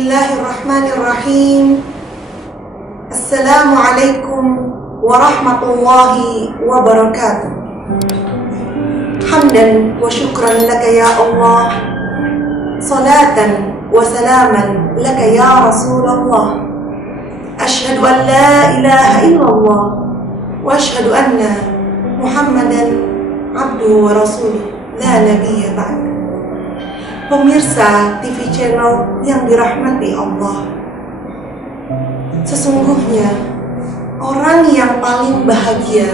Bismillahirrahmanirrahim. Assalamualaikum warahmatullahi wabarakatuh. Hamdan wa syukran laka ya Allah, salatan wa salaman laka ya Rasulullah. Ashhadu an la ilaha illallah wa ashhadu anna Muhammadan abduhu wa rasuluh la nabiyya ba'd. Pemirsa TV channel yang dirahmati Allah, sesungguhnya orang yang paling bahagia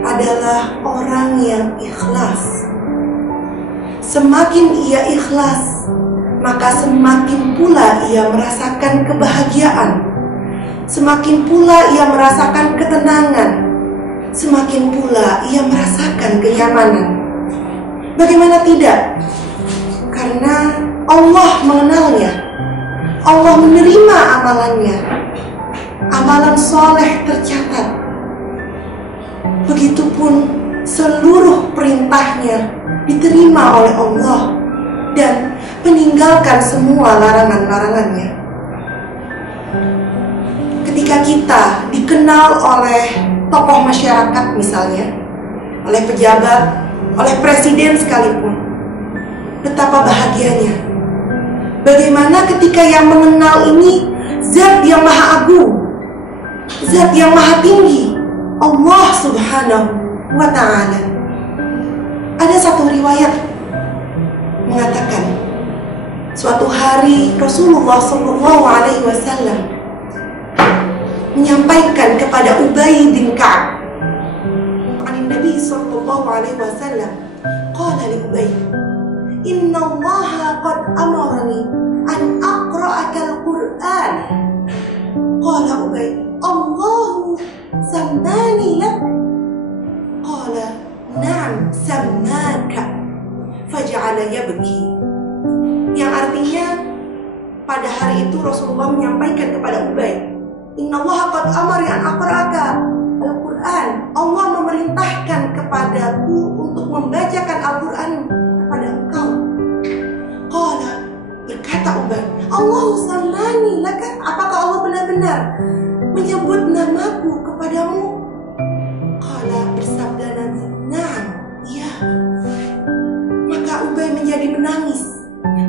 adalah orang yang ikhlas. Semakin ia ikhlas, maka semakin pula ia merasakan kebahagiaan, semakin pula ia merasakan ketenangan, semakin pula ia merasakan kenyamanan. Bagaimana tidak? Karena Allah mengenalnya, Allah menerima amalannya, amalan soleh tercatat. Begitupun seluruh perintahnya diterima oleh Allah dan meninggalkan semua larangan-larangannya. Ketika kita dikenal oleh tokoh masyarakat misalnya, oleh pejabat, oleh presiden sekalipun, betapa bahagianya. Bagaimana ketika yang mengenal ini zat yang maha agung, zat yang maha tinggi, Allah subhanahu wa ta'ala. Ada satu riwayat mengatakan, suatu hari Rasulullah SAW menyampaikan kepada Ubay bin Ka'ab, Nabi SAW, qala li Ubay, Inna Allah qad amarani an aqra'aka al-Qur'an. Qala Ubay, Allahu sammani lak. Qala, na'am sammaka. Faja'ala yabki. Yang artinya, pada hari itu Rasulullah menyampaikan kepada Ubay, Inna Allah qad amari an aqra'aka al-Qur'an. Allah memerintahkan kepadaku untuk membacakan Al-Quran kepada engkau. Qala, berkata Ubay, Allahu sammani laka. Apakah Allah benar-benar menyebut namaku kepadamu? Qala, bersabda Nabi, na'am, iya. Maka Ubay menjadi menangis,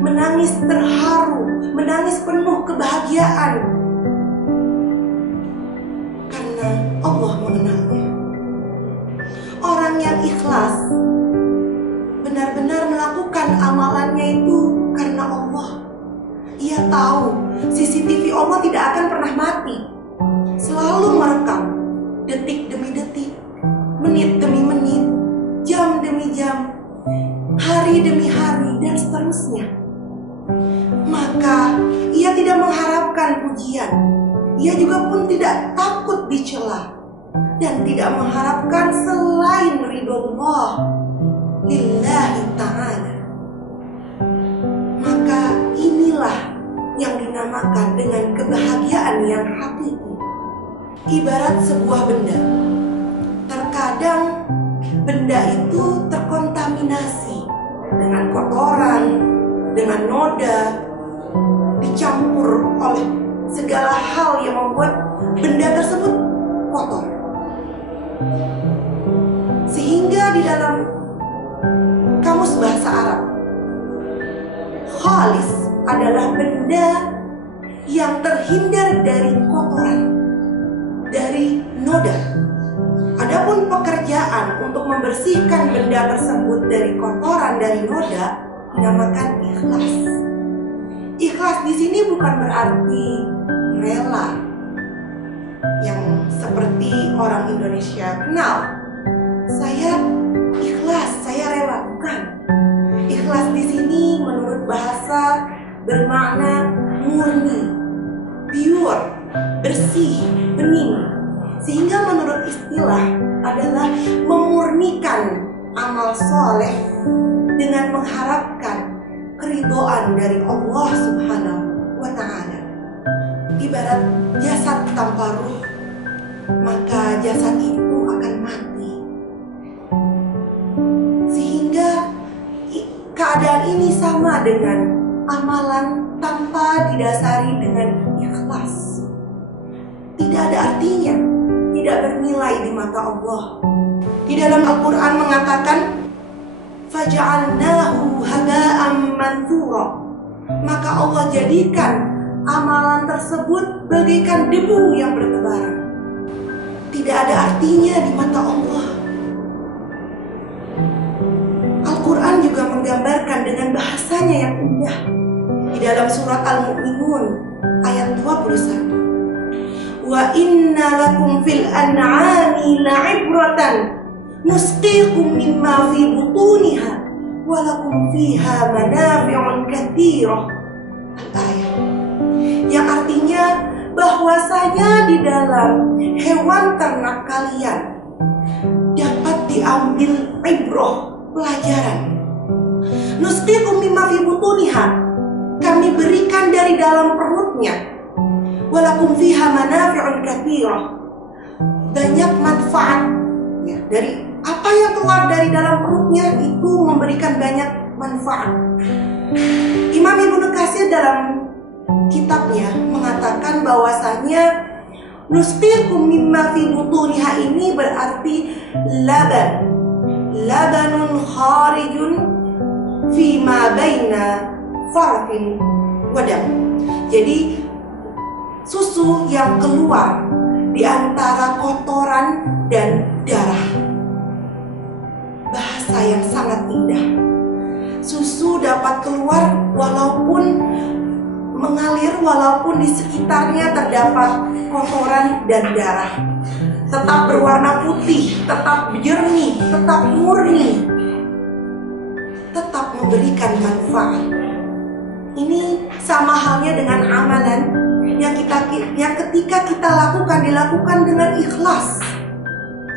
menangis terharu, menangis penuh kebahagiaan, karena Allah mengenalnya. Orang yang ikhlas benar-benar melakukan amalannya itu karena Allah. Ia tahu CCTV Allah tidak akan pernah mati, selalu merekam detik demi detik, menit demi menit, jam demi jam, hari demi hari, dan seterusnya. Maka ia tidak mengharapkan pujian, ia juga pun tidak takut dicela, dan tidak mengharapkan selain ridho Allah lillahi ta'ala. Maka inilah yang dinamakan dengan kebahagiaan yang hakiki. Ibarat sebuah benda, terkadang benda itu terkontaminasi dengan kotoran, dengan noda, dicampur oleh segala hal yang membuat benda tersebut kotor. Sehingga di dalam kamus bahasa Arab, khalis adalah benda yang terhindar dari kotoran, dari noda. Adapun pekerjaan untuk membersihkan benda tersebut dari kotoran, dari noda, dinamakan ikhlas. Ikhlas di sini bukan berarti rela, yang seperti orang Indonesia kenal. Saya ikhlas, saya rela, bukan. Ikhlas di sini menurut bahasa bermakna murni, pure, bersih, bening. Sehingga menurut istilah adalah memurnikan amal soleh dengan mengharapkan keridhaan dari Allah subhanahu wa ta'ala. Ibarat jasad tanpa ruh, maka jasad itu akan mati. Sehingga keadaan ini sama dengan amalan tanpa didasari dengan ikhlas tidak ada artinya, tidak bernilai di mata Allah. Di dalam Al-Quran mengatakan, faja'alnahu haba'an manthura, maka Allah jadikan amalan tersebut bagaikan debu yang bertebaran. Tidak ada artinya di mata Allah. Al-Quran juga menggambarkan dengan bahasanya yang indah. Di dalam surat Al-Mu'minun ayat 21, wa inna lakum fil an'ami la'ibratan nusqikum mimma fi butuniha wa lakum fiha manafi'un katsirah. Al-ayat yang artinya bahwasanya di dalam hewan ternak kalian dapat diambil ibrah, pelajaran. Nusqikum mimma fi butuniha, kami berikan dari dalam perutnya. Walakum fiha manafi'un katsirah, banyak manfaat ya, dari apa yang keluar dari dalam perutnya itu memberikan banyak manfaat. Imam Ibnu Katsir dalam kitabnya mengatakan bahwasanya nusqikum mimma fi butuniha ini berarti labanun kharijun fi ma baina farfin wadam. Jadi susu yang keluar di antara kotoran dan darah. Bahasa yang sangat indah. Susu dapat keluar walaupun mengalir, walaupun di sekitarnya terdapat kotoran dan darah. Tetap berwarna putih, tetap jernih, tetap murni, tetap memberikan manfaat. Ini sama halnya dengan amalan yang ketika kita dilakukan dengan ikhlas,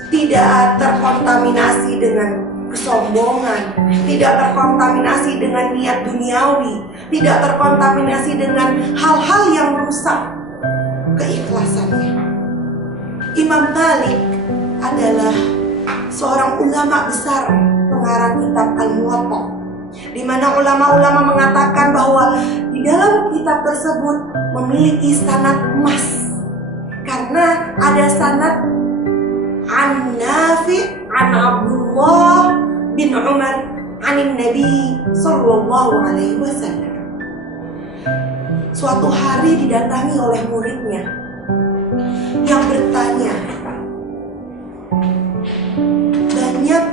tidak terkontaminasi dengan kesombongan, tidak terkontaminasi dengan niat duniawi, tidak terkontaminasi dengan hal-hal yang merusak keikhlasannya. Imam Malik adalah seorang ulama besar pengarang kitab Al-Muwatta, di mana ulama-ulama mengatakan bahwa di dalam kitab tersebut memiliki sanad emas, karena ada sanad an Nafi' an Abdullah bin Umar anin Nabi sallallahu alaihi wasallam. Suatu hari didatangi oleh muridnya yang bertanya, banyak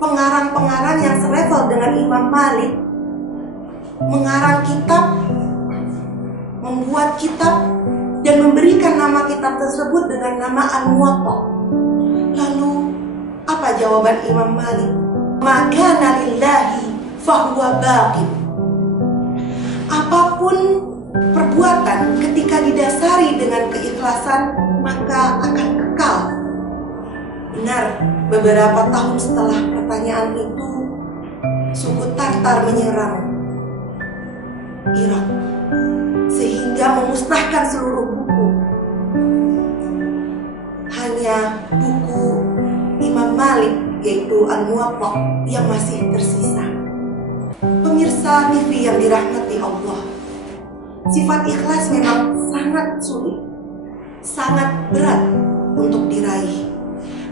pengarang-pengarang yang selevel dengan Imam Malik mengarang kitab, membuat kitab, dan memberikan nama kitab tersebut dengan nama Al-Muwatta. Lalu apa jawaban Imam Malik? Maka lillahi fahuwa baqin. Apapun perbuatan ketika didasari dengan keikhlasan maka akan kekal. Benar, beberapa tahun setelah pertanyaan itu, suku Tartar menyerang Irak sehingga memusnahkan seluruh buku. Hanya buku Imam Malik, yaitu Al-Muwatta, yang masih tersisa. Pemirsa TV yang dirahmati Allah, sifat ikhlas memang sangat sulit, sangat berat untuk diraih.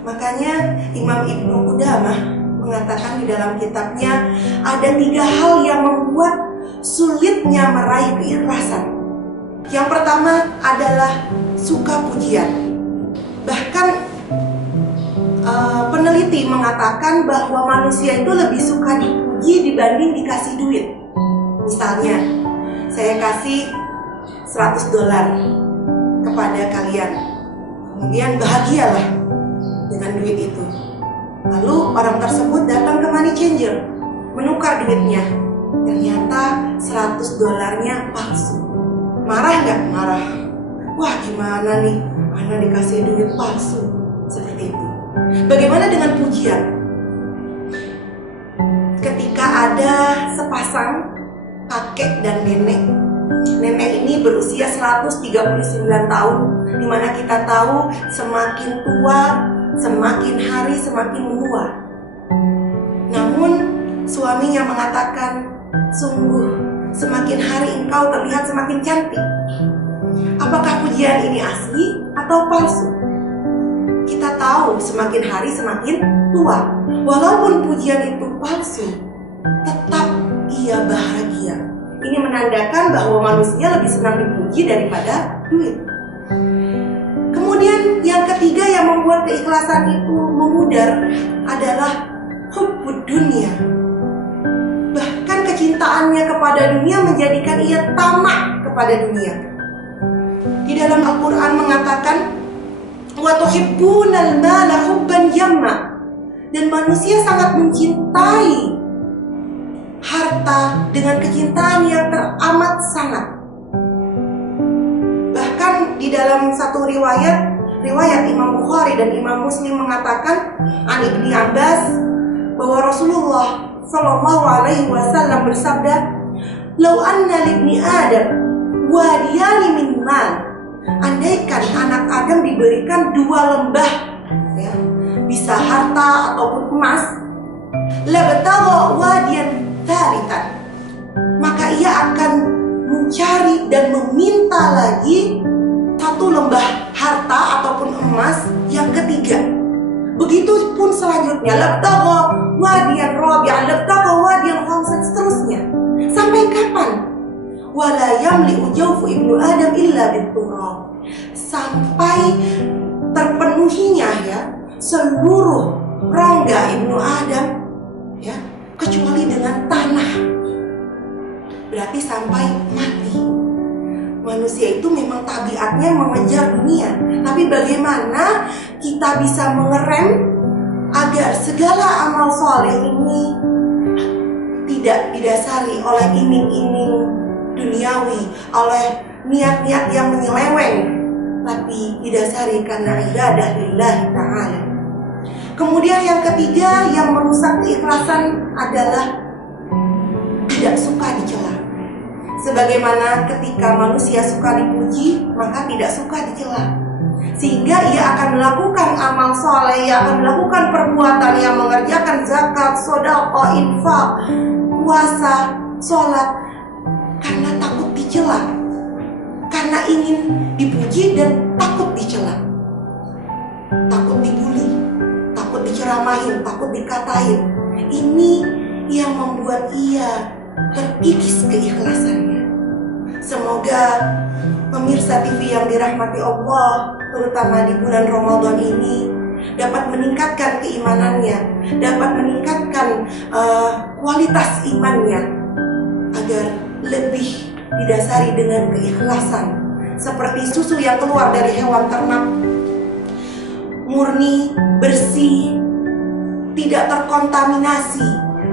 Makanya Imam Ibnu Qudamah mengatakan di dalam kitabnya ada 3 hal yang membuat sulitnya meraih keikhlasan. Yang pertama adalah suka pujian. Bahkan peneliti mengatakan bahwa manusia itu lebih suka dipuji dibanding dikasih duit. Misalnya, saya kasih $100 kepada kalian, kemudian bahagialah dengan duit itu. Lalu orang tersebut datang ke money changer, menukar duitnya. Ternyata $100-nya palsu. Marah nggak? Marah. Wah, gimana nih? Karena dikasih duit palsu. Seperti itu. Bagaimana dengan pujian? Ketika ada sepasang kakek dan nenek. Nenek ini berusia 139 tahun, dimana kita tahu semakin tua, semakin hari semakin menua. Namun suaminya mengatakan, sungguh semakin hari engkau terlihat semakin cantik. Apakah pujian ini asli atau palsu? Kita tahu semakin hari semakin tua. Walaupun pujian itu palsu, tetap ia bahagia. Ini menandakan bahwa manusia lebih senang dipuji daripada duit. Kemudian yang ketiga yang membuat keikhlasan itu memudar adalah hubbud dunia. Bahkan kecintaannya kepada dunia menjadikan ia tamak kepada dunia. Di dalam Al-Quran mengatakan, wa tuhibbunal mala hubban jamma, dan manusia sangat mencintai harta dengan kecintaan yang teramat sangat. Bahkan di dalam satu riwayat Imam Bukhari dan Imam Muslim mengatakan an Ibni Abbas bahwa Rasulullah Shallallahu Alaihi Wasallam bersabda, "Lau anna libni Adam wadiyani min mal." Andaikan anak Adam diberikan 2 lembah, ya, bisa harta ataupun emas, labtagha wadiyan tsalitsan, maka ia akan mencari dan meminta lagi 1 lembah harta ataupun emas yang ketiga. Begitupun selanjutnya, labtagha wadiyan rabi'an, labtagha wadiyan khamsan, seterusnya. Sampai kapan? Wala yamli'u jawfu ibnu Adam illa bit-turab, sampai terpenuhinya ya seluruh rongga ibnu Adam, ya, kecuali dengan tanah. Berarti sampai mati. Manusia itu memang tabiatnya mengejar dunia, tapi bagaimana kita bisa mengerem agar segala amal soleh ini tidak didasari oleh iming-iming duniawi, oleh niat-niat yang menyeleweng, tapi didasari karena ibadah lillahi ta'ala. Kemudian yang ketiga yang merusak keikhlasan adalah tidak suka dicela. Sebagaimana ketika manusia suka dipuji, maka tidak suka dicela, sehingga ia akan melakukan amal soleh, ia akan melakukan perbuatan yang mengerjakan zakat, sedekah, infak, puasa, sholat, karena takut dicela, karena ingin dipuji dan takut dicela, takut dibully, takut diceramahin, takut dikatain. Ini yang membuat ia terkikis keikhlasannya. Semoga pemirsa TV yang dirahmati Allah, terutama di bulan Ramadan ini, dapat meningkatkan keimanannya, dapat meningkatkan kualitas imannya, agar lebih didasari dengan keikhlasan, seperti susu yang keluar dari hewan ternak, murni, bersih, tidak terkontaminasi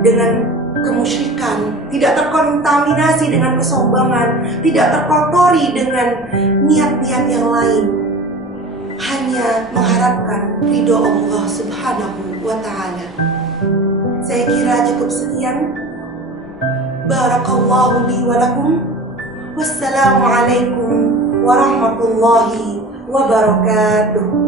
dengan kemusyrikan, tidak terkontaminasi dengan kesombongan, tidak terkotori dengan niat-niat yang lain, hanya mengharapkan ridho Allah Subhanahu wa Ta'ala. Saya kira cukup sekian. Barakallahu li wa lakum. Wassalamualaikum warahmatullahi wabarakatuh.